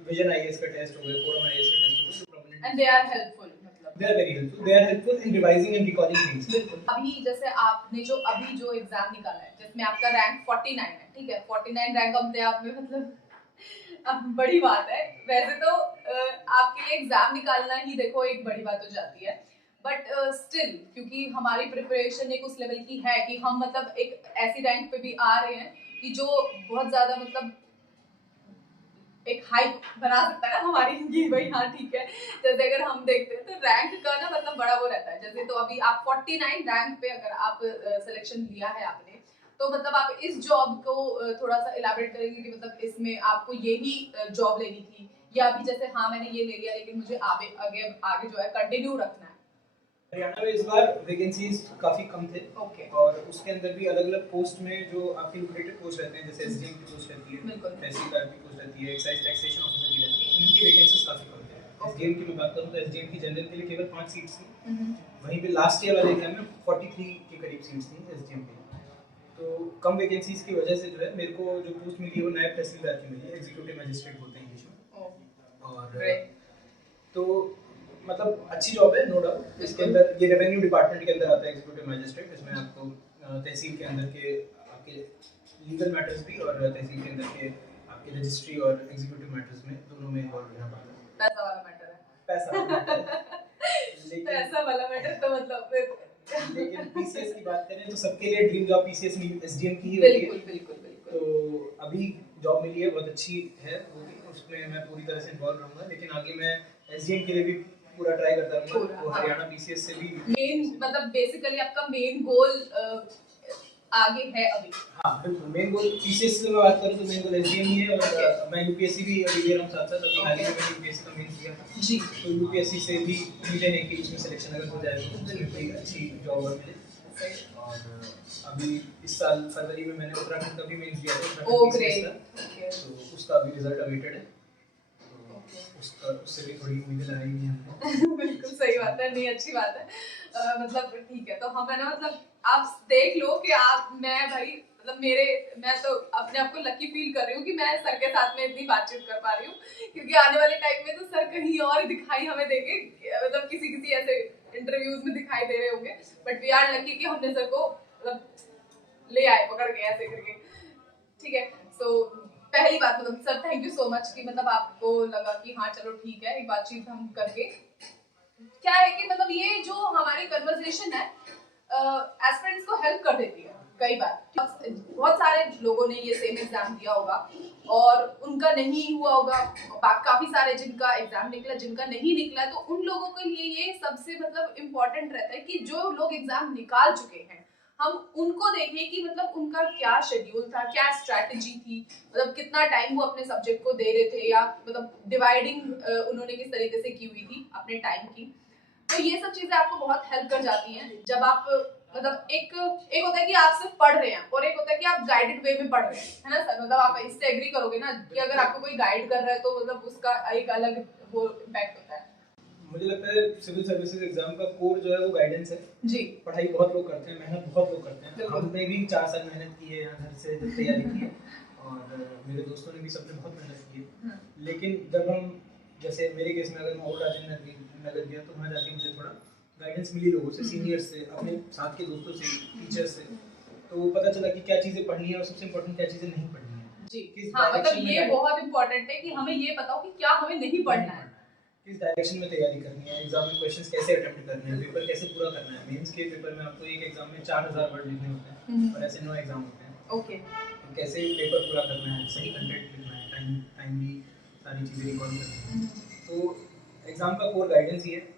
विजन आईएएस का टेस्ट हो गया, फोरम आईएएस का टेस्ट हो गया, एंड दे आर हेल्पफुल, मतलब they are very helpful, they are helpful in revising and recalling things। बिल्कुल। अभी जैसे आपने जो अभी जो एग्जाम निकाला है जिसमें आपका रैंक 49 है, ठीक है, 49 रैंक अपने आप में मतलब अब बड़ी बात है। वैसे तो आपके लिए एग्जाम निकालना ही देखो एक बड़ी बात हो जाती है, बट स्टिल क्योंकि हमारी प्रिपरेशन एक उस लेवल की है कि हम मतलब एक ऐसी रैंक पे भी आ रहे हैं कि जो बहुत ज्यादा मतलब एक हाइप बना सकता है ना हमारी कि भाई हाँ ठीक है। जैसे अगर हम देखते हैं तो रैंक का ना मतलब बड़ा वो रहता है। जैसे तो अभी आप 49 रैंक पे अगर आप सिलेक्शन लिया है आपने, तो मतलब आप इस जॉब को थोड़ा सा इलैबोरेट करेंगे कि मतलब इसमें आपको यही जॉब लेनी थी, या अभी जैसे हाँ मैंने ये ले लिया लेकिन मुझे आगे जो है कंटिन्यू रखना है। हरियाणा में इस बार वैकेंसीज काफी कम थे। और उसके अंदर भी अलग अलग पोस्ट में जो आपके लुक्रेटिव पोस्ट रहते हैं, जैसे एसडीएम की पोस्ट रहती है, तहसीलदार की पोस्ट रहती है, एक्साइज टैक्सेशन ऑफिसर की रहती है, इनकी वैकेंसीज काफी कम थे। एसडीएम की मैं बात करूं तो एसडीएम की जनरल के लिए केवल 5 सीट्स थी। वहीं पे लास्ट ईयर वाले एग्जाम में 43 के करीब सीट्स थी एसडीएम की। तो कम वैकेंसीज की वजह से जो है मेरे को जो पोस्ट मिली है वो नायब तहसीलदार की मिली है, एग्जीक्यूटिव मजिस्ट्रेट बोलते हैं इंग्लिश में। और तो मतलब अच्छी जॉब है, नो डाउट। इसके अंदर ये रेवेन्यू डिपार्टमेंट के अंदर आता है एग्जीक्यूटिव मजिस्ट्रेट, इसमें आपको तहसील के अंदर के आपके लीगल मैटर्स भी और तहसील के अंदर के आपके रजिस्ट्री और एग्जीक्यूटिव मैटर्स में दोनों में इन्वॉल्व रहना पड़ता है। पैसा वाला मैटर है, पैसा वाला मैटर लेकिन पैसा वाला मैटर तो मतलब लेकिन पीसीएस की बात करें तो सबके लिए ड्रीम जॉब पीसीएस में एसडीएम की ही होती है। बिल्कुल बिल्कुल बिल्कुल। तो अभी जॉब मिली है, बहुत अच्छी है, वो भी उसमें मैं पूरी तरह से इन्वॉल्व रहूंगा, लेकिन आगे मैं एसडीएम के लिए भी पूरा ट्राई करता रहूंगा। तो हरियाणा पीसीएस से भी मेन मतलब बेसिकली आपका मेन गोल आगे है अभी। हाँ बिल्कुल, मेन गोल पीसीएस से मैं बात करूं तो मेन गोल एसडीएम ही है। और मैं यूपीएससी भी अभी दे रहा हूं साथ साथ। अभी हाल ही में मैंने यूपीएससी का मेंस दिया था जी, तो यूपीएससी से भी उम्मीदें हैं कि उसमें सिलेक्शन अगर हो जाए तो उसमें कोई अच्छी जॉब मिले। और अभी इस साल फरवरी में मैंने उत्तराखंड का भी मेंस दिया था। ओ ग्रेट, तो उसका भी रिजल्ट अवेटेड है, तो उससे भी थोड़ी उम्मीदें लगाई हुई हैं। बिल्कुल सही बात है, नहीं अच्छी बात है। मतलब ठीक है, तो हम है ना मतलब आप देख लो कि आप मैं भाई मतलब मैं तो अपने आप को लकी फील कर रही हूँ कि मैं सर के साथ में इतनी बातचीत कर पा रही हूँ, क्योंकि आने वाले टाइम में तो सर कहीं और दिखाई हमें देंगे, मतलब किसी ऐसे इंटरव्यूज में दिखाई दे रहे होंगे, बट वी आर लकी कि हमने सर को मतलब ले आए पकड़ के ऐसे करके। ठीक है, सो पहली बात मतलब sir thank you so much कि मतलब आपको लगा कि हाँ चलो ठीक है एक बातचीत हम करके। क्या है कि मतलब ये जो हमारी कन्वर्सेशन है एस्पिरेंट्स को हेल्प कर देती है कई बार। बहुत सारे लोगों ने ये सेम एग्जाम दिया होगा और उनका नहीं हुआ होगा, काफी सारे जिनका एग्जाम निकला, जिनका नहीं निकला, तो उन लोगों के लिए ये सबसे मतलब इम्पोर्टेंट रहता है कि जो लोग एग्जाम निकाल चुके हैं हम उनको देखें कि मतलब उनका क्या शेड्यूल था, क्या स्ट्रैटेजी थी, मतलब कितना टाइम वो अपने सब्जेक्ट को दे रहे थे, या मतलब डिवाइडिंग उन्होंने किस तरीके से की हुई थी अपने टाइम की। तो ये सब चीजें आपको बहुत हेल्प कर जाती हैं जब आप मतलब एक होता है कि आप सिर्फ पढ़ रहे हैं और एक होता है कि आप गाइडेड वे में पढ़ रहे हैं, है ना सर? मतलब आप इससे एग्री करोगे ना कि अगर आपको कोई गाइड कर रहा है तो मतलब उसका एक अलग वो इम्पैक्ट होता है। मुझे लगता है सिविल सर्विसेज एग्जाम का कोर जो है वो गाइडेंस है जी। पढ़ाई बहुत लोग करते हैं, मेहनत बहुत लोग करते हैं। हमने भी 4 साल मेहनत की है, यहाँ घर से तैयारी की है और मेरे दोस्तों ने भी सबने बहुत मेहनत की है। लेकिन जब हम जैसे मेरे केस में अगर मैं और राजेंद्र नगर गया तो वहाँ जाके मुझे थोड़ा गाइडेंस मिली लोगों से, सीनियर्स से, अपने साथ के दोस्तों से, टीचर्स से, तो पता चला कि क्या चीज़ें पढ़नी है और सबसे इम्पोर्टेंट क्या चीज़ें नहीं पढ़नी है जी। हाँ, मतलब ये बहुत इम्पोर्टेंट है कि हमें ये बताओ कि क्या हमें नहीं पढ़ना है, किस डायरेक्शन में तैयारी करनी है, एग्जाम में क्वेश्चंस कैसे अटेम्प्ट करने हैं, पेपर कैसे पूरा करना है। मेंस के पेपर में आपको एक एग्जाम में 4000 वर्ड लिखने होते हैं और ऐसे 9 एग्जाम होते हैं। ओके, तो कैसे पेपर पूरा करना है, सही कंटेंट लिखना है, टाइमली सारी चीज़ें रिकॉल करनी है। तो एग्जाम का कोर गाइडेंस ही है।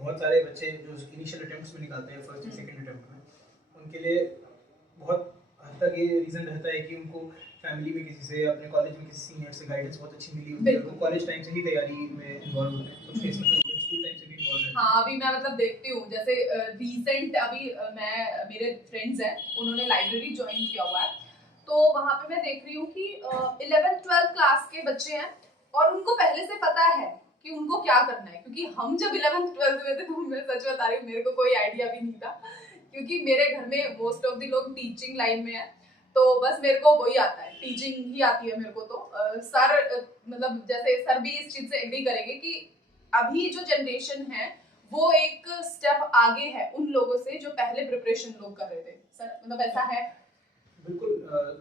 बहुत सारे बच्चे जो इनिशियल अटेम्प्ट्स में निकालते हैं, फर्स्ट या सेकंड अटेम्प्ट में, उनके लिए बहुत हद तक ये रीज़न रहता है कि उनको फैमिली में किसी से, अपने कॉलेज में किसी सीनियर से गाइडेंस बहुत अच्छी मिली होती है। तो कॉलेज टाइम से ही तैयारी में इन्वॉल्व होते हैं, कुछ केस में तो स्कूल टाइम से भी इन्वॉल्व हैं। हाँ, अभी मैं मतलब देखती हूँ जैसे रीसेंट अभी मैं मेरे फ्रेंड्स हैं, उन्होंने लाइब्रेरी ज्वाइन किया हुआ है, तो वहाँ पे मैं देख रही हूँ कि 11th-12th क्लास के बच्चे हैं और उनको पहले से पता है कि उनको क्या करना है, क्योंकि हम जब 11th-12th में थे तो मैं सच बता रही हूँ, मेरे को कोई आइडिया भी नहीं था, क्योंकि मेरे घर में मोस्ट ऑफ द लोग टीचिंग लाइन में है, तो बस मेरे को वही आता है, टीचिंग ही आती है मेरे को। तो सर मतलब जैसे सर भी इस चीज से एग्री करेंगे कि अभी जो जनरेशन है वो एक स्टेप आगे है उन लोगों से जो पहले प्रिपरेशन लोग कर रहे थे। सर मतलब ऐसा है? बिल्कुल।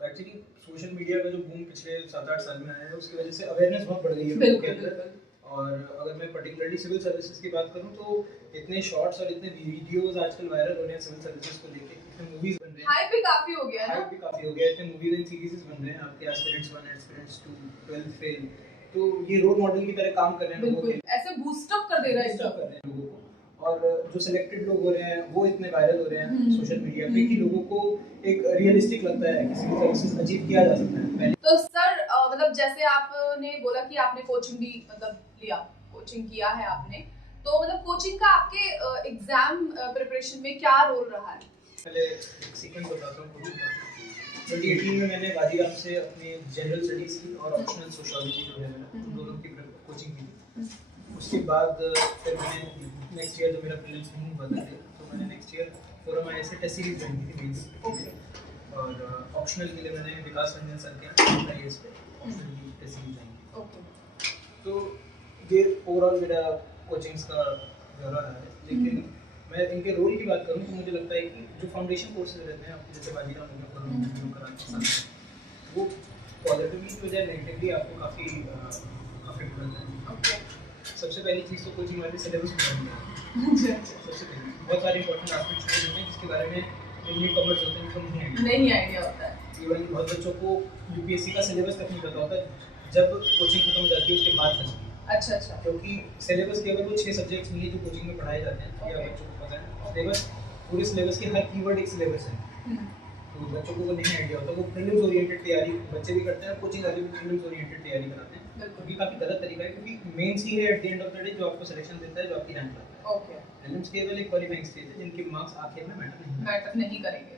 एक्चुअली सोशल मीडिया का जो बूम पिछले 7-8 साल में आया है, उसकी वजह से अवेयरनेस बहुत बढ़ गई है लोगों के अंदर। और अगर मैं पर्टिकुलरली सिविल सर्विसेज की बात करूं तो इतने शॉर्ट्स और इतने वीडियोस आजकल वायरल हो रहे हैं सिविल सर्विसेज को लेके, इतने मूवीज बन रहे हैं, हाइप भी काफी हो गया है ना? हाइप भी काफी हो गया है, इतने मूवीज एंड सीरीज बन रहे हैं, आपके एस्पिरेंट्स 1, एस्पिरेंट्स 2, 12th फेल, तो ये रोल मॉडल की तरह काम कर रहे हैं लोगों के, ऐसे बूस्ट अप कर दे रहा है, बूस्ट अप कर रहे हैं लोगों को। और जो सिलेक्टेड लोग हो रहे हैं वो इतने वायरल हो रहे हैं सोशल मीडिया पे कि लोगों को एक रियलिस्टिक लगता है कि सिविल सर्विसेज अचीव किया जा सकता है पहले। तो सर मतलब जैसे आपने बोला कि आपने कोचिंग भी मतलब लिया, कोचिंग किया है आपने, तो मतलब कोचिंग का आपके एग्जाम प्रिपरेशन में क्या रोल रहा है? पहले एक सीक्वेंस बताता हूँ कोचिंग का। 2018 में मैंने गाजीराम से अपने जनरल स्टडीज की और ऑप्शनल सोशियोलॉजी जो है मेरा, दोनों की कोचिंग की थी। उसके बाद फिर मैंने नेक्स्ट ईयर जो मेरा प्रीलिम्स नहीं हुआ था, तो मैंने नेक्स्ट ईयर फोरम आई से टेस्ट सीरीज ज्वाइन की थी मेंस। और ऑप्शनल के लिए मैंने विकास रंजन सर के आईएएस पे ऑप्शनल की टेस्ट सीरीज ज्वाइन की। तो ये ओवरऑल मेरा कोचिंग्स का ब्यौरा है। लेकिन मैं इनके रोल की बात करूँ तो मुझे लगता है कि जो फाउंडेशन कोर्सेज रहते हैं आपके, जैसे बाजीराम हो गया, फोरम कराने के साथ, वो पॉजिटिवली की बजाय नेगेटिवली आपको काफ़ी अफेक्ट करता है। सबसे पहली चीज़ तो कोचिंग वाले सिलेबस बनानी है। सबसे पहली बहुत सारे इंपॉर्टेंट एस्पेक्ट्स होते हैं जिसके बारे में न्यू कमर्स होते हैं उनको नहीं आइडिया होता है। इवन बहुत बच्चों को यूपीएससी का सिलेबस तक नहीं पता होता जब कोचिंग खत्म हो जाती है उसके बाद तक। अच्छा। क्योंकि सिलेबस केवल वो 6 सब्जेक्ट्स नहीं है जो कोचिंग में पढ़ाए जाते हैं या बच्चों को पता है। सिलेबस पूरे सिलेबस के हर कीवर्ड एक सिलेबस है, तो बच्चों को वो नहीं आइडिया होता। वो प्रीलिम्स ओरिएंटेड तैयारी बच्चे भी करते हैं, कोचिंग वाले भी प्रीलिम्स ओरिएंटेड तैयारी कराते हैं, क्योंकि काफ़ी गलत तरीका है, क्योंकि मेंस ही है at the end of the day जो आपको सिलेक्शन देता है, जो आपकी रैंक लाता है। प्रीलिम्स केवल एक क्वालिफाइंग स्टेज है जिनके मार्क्स आखिर में मैटर नहीं करेंगे।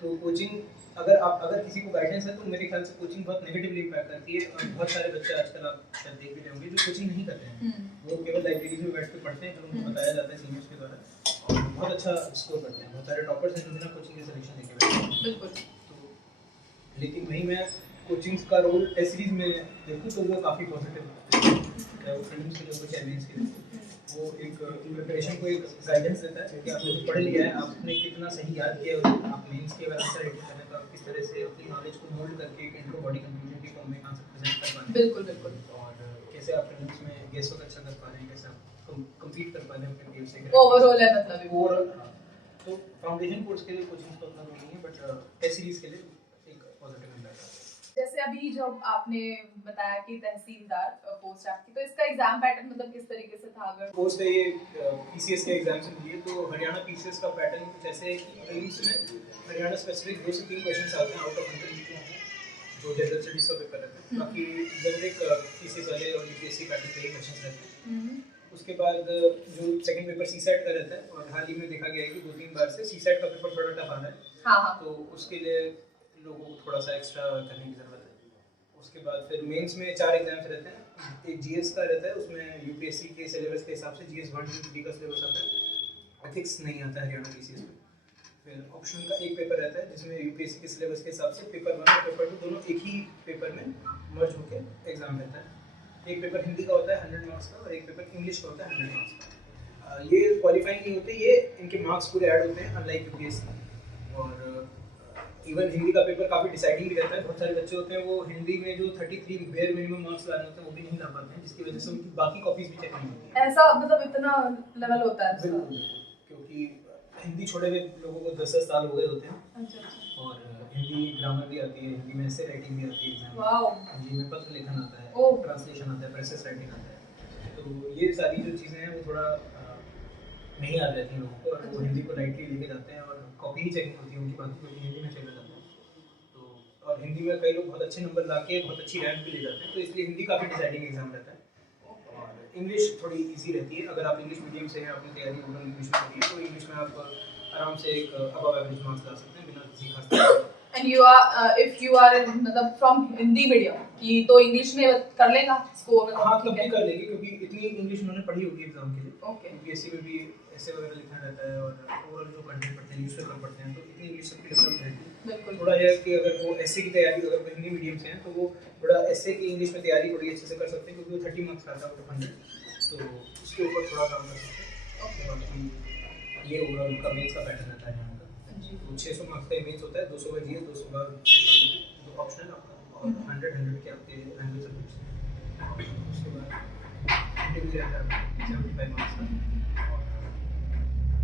तो कोचिंग अगर किसी को गाइडेंस है तो मेरे ख्याल से कोचिंग बहुत नेगेटिवली इम्पैक्ट करती है। और बहुत सारे बच्चे आजकल आप शायद देख भी रहे होंगे जो कोचिंग नहीं करते हैं, वो केवल लाइब्रेरीज में बैठ के पढ़ते हैं, जो उनको बताया जाता है सीनियर्स के द्वारा, और बहुत अच्छा स्कोर करते हैं। बहुत सारे टॉपर्स हैं जो बिना कोचिंग के सिलेक्शन देके बैठे हैं। बिल्कुल। तो लेकिन वहीं मैं कोचिंग्स का रोल टेस्ट सीरीज में देखूँ तो वो काफ़ी पॉजिटिव है, चाहे वो प्रीलिम्स के लिए हो चाहे मेंस के लिए। वो एक प्रिपरेशन को एक गाइडेंस देता है कि आपने पढ़ लिया है, आपने कितना सही याद किया है, आप मेंस के अगर आंसर रेडी करें तो आप किस तरह से अपनी नॉलेज को मोल्ड करके एक इंट्रो बॉडी कंक्लूजन की फॉर्म में आंसर प्रेजेंट कर पा रहे हैं। बिल्कुल। और कैसे आप प्रीलिम्स में गेस वर्क अच्छा कर पा रहे हैं, कैसे आप कंपीट कर पा रहे हैं अपने पीयर से। ओवरऑल है मतलब ओवरऑल। तो फाउंडेशन कोर्स के लिए कोचिंग तो उतना रोल नहीं है, बट टेस्ट सीरीज के लिए एक पॉजिटिव इम्पैक्ट है। जैसे अभी जब आपने बताया कि तहसीलदार पोस्ट आपकी, तो इसका एग्जाम पैटर्न मतलब किस तरीके से था? अगर पोस्ट है ये पीसीएस के एग्जाम से दिए तो हरियाणा पीसीएस का पैटर्न कुछ ऐसे है कि प्रीलिम्स में हरियाणा स्पेसिफिक 2 से 3 क्वेश्चंस आते हैं आउट ऑफ 100 जो जनरल स्टडीज का पेपर रहता है। बाकी जनरिक पीसीएस वाले और यूपीएससी पैटर्न के क्वेश्चंस रहते हैं। उसके बाद जो सेकंड पेपर सीसेट का रहता है, और हाल ही में देखा गया है कि 2-3 बार से सीसेट का पेपर थोड़ा टफ आ रहा है। हाँ। तो उसके लिए लोगों को थोड़ा सा एक्स्ट्रा करने की ज़रूरत है। उसके बाद फिर मेंस में 4 एग्जाम्स रहते हैं। एक जीएस का रहता है, उसमें यूपीएससी के सिलेबस के हिसाब से जीएस 1 2 3 का सिलेबस आता है। एथिक्स नहीं आता है हरियाणा पीसीएस में। फिर ऑप्शनल का एक पेपर रहता है जिसमें यूपीएससी के सिलेबस के हिसाब से पेपर 1 और पेपर 2 दोनों एक ही पेपर में मर्ज होकर एग्जाम रहता है। एक पेपर हिंदी का होता है 100 मार्क्स का, और एक पेपर इंग्लिश का होता है 100 मार्क्स का। ये क्वालिफाइंग नहीं होते, ये इनके मार्क्स पूरे ऐड होते हैं अनलाइक यूपीएससी। और इवन हिंदी का पेपर काफ़ी डिसाइडिंग भी रहता है। बहुत सारे बच्चे होते हैं वो हिंदी में जो 33 बेयर मिनिमम मार्क्स लाने होते हैं वो भी नहीं ला पाते हैं, जिसकी वजह से उनकी बाकी कॉपीज भी चेक नहीं होती हैं। ऐसा मतलब इतना लेवल होता है? बिल्कुल, क्योंकि हिंदी छोड़े हुए लोगों को 10-10 साल हो गए होते हैं। अच्छा। और हिंदी ग्रामर भी आती है, हिंदी में ऐसे राइटिंग भी आती है, हिंदी में पत्र लेखन आता है, ट्रांसलेशन आता है, प्रेसेस राइटिंग आता है। तो ये सारी जो चीज़ें हैं वो थोड़ा नहीं याद रहती है लोगों को और वो हिंदी को लाइटली लेके जाते हैं और कॉपी ही चेक होती है उनकी बात, क्योंकि हिंदी में चले जाते हैं। तो और हिंदी में कई लोग बहुत अच्छे नंबर ला के बहुत अच्छी रैंक भी ले जाते हैं, तो इसलिए हिंदी काफ़ी डिसाइडिंग एग्जाम रहता है। और इंग्लिश थोड़ी ईजी रहती है, अगर आप इंग्लिश मीडियम से हैं, आपने तैयारी ओरल इंग्लिश में करी है, तो इंग्लिश में आप आराम से एक अबव एवरेज मार्क्स ला सकते हैं बिना किसी खास तरह। And you are if you are मतलब from हिंदी मीडियम की तो इंग्लिश में कर लेगा स्कोर। हाँ तब भी कर लेंगे, क्योंकि इतनी इंग्लिश उन्होंने पढ़ी होगी एग्जाम के लिए। ओके। यूपीएससी में भी ऐसे वगैरह लिखना रहता है और ओरल जो कंटेंट पढ़ते हैं न्यूज़पेपर पढ़ते हैं, तो इतनी इंग्लिश सबकी डेवलप रहती है। बिल्कुल। थोड़ा है कि अगर वो एसए की तैयारी, अगर वो हिंदी मीडियम से हैं तो वो थोड़ा एसए की इंग्लिश में तैयारी थोड़ी अच्छे से कर सकते हैं, क्योंकि वो 30 मार्क्स आता है आउट ऑफ 100, तो उसके ऊपर थोड़ा काम कर सकते हैं। बाकी ये ओवरऑल का मेंस का पैटर्न रहता है यहाँ का। तो 600 मार्क्स का मेंस होता है, 200 का जीएस, 200 का जो ऑप्शनल आपका, और 100 के आपके लैंग्वेज सब्जेक्ट्स। उसके बाद इंटरव्यू रहता है 75 मार्क्स का, और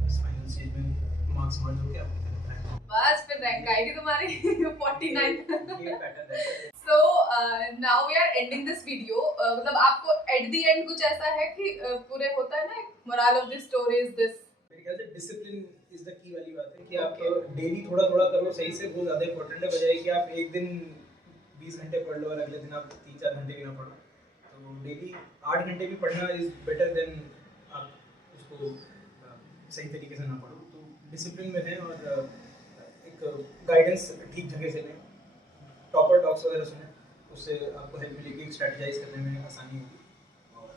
बस फाइनल स्टेज में मार्क्स मर्ज होकर आपकी तरफ आएगा। बस फिर रैंक आएगी तुम्हारी 49। ये पैटर्न रहता है। So now we are ending this video. मतलब आपको at the end कुछ ऐसा है कि पूरे होता है ना, moral of the story is this. मेरे ख्याल से डिसिप्लिन इज द की वाली बात है कि आप डेली थोड़ा थोड़ा करो सही से, वो ज़्यादा इंपॉर्टेंट है, बजाय कि आप एक दिन 20 घंटे पढ़ लो और अगले दिन आप 3-4 घंटे भी ना पढ़ो। तो डेली 8 घंटे भी पढ़ना इज बेटर देन आप उसको सही तरीके से ना पढ़ो। तो डिसिप्लिन में है और एक गाइडेंस ठीक जगह से लें, टॉपर टॉक्स वगैरह सुने, उससे आपको हेल्प मिलेगी, स्ट्रेटजाइज करने में आसानी होगी, और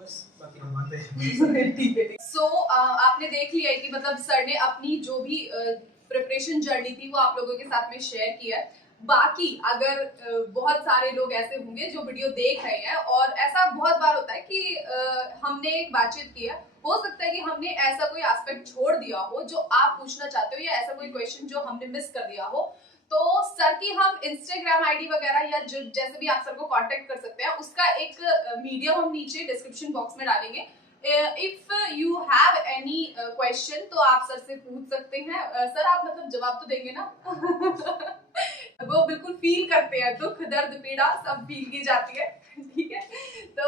बस बाकी हम मानते हैं। ठीक है। So आपने देख लिया है कि मतलब सर ने अपनी जो भी प्रिपरेशन जर्नी थी वो आप लोगों के साथ में शेयर किया है। बाकी अगर बहुत सारे लोग ऐसे होंगे जो वीडियो देख रहे हैं, और ऐसा बहुत बार होता है कि हमने एक बातचीत की है, हो सकता है कि हमने ऐसा कोई एस्पेक्ट छोड़ दिया हो जो आप पूछना चाहते हो, या ऐसा कोई क्वेश्चन जो हमने मिस कर दिया हो, तो सर की हम इंस्टाग्राम आईडी वगैरह या जो जैसे भी आप सर को कांटेक्ट कर सकते हैं, उसका एक मीडियम हम नीचे डिस्क्रिप्शन बॉक्स में डालेंगे। If you have any question तो आप सर से पूछ सकते हैं। सर आप मतलब जवाब तो देंगे ना? वो बिल्कुल फील करते हैं, दुख दर्द पीड़ा सब फील की जाती है। ठीक है, तो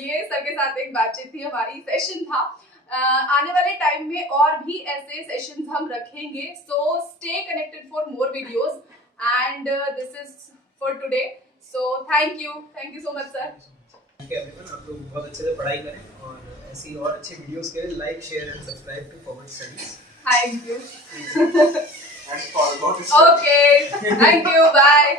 ये सर के साथ एक बातचीत थी, हमारी सेशन था। आने वाले टाइम में और भी ऐसे सेशंस हम रखेंगे, so stay connected for more videos, and this is for today. So thank you so much sir. ठीक है एवरीवन, आप लोग बहुत अच्छे से पढ़ाई करें और ऐसी और अच्छी वीडियोस के लिए like share and subscribe to forward studies. Thank you. Okay, thank you, bye.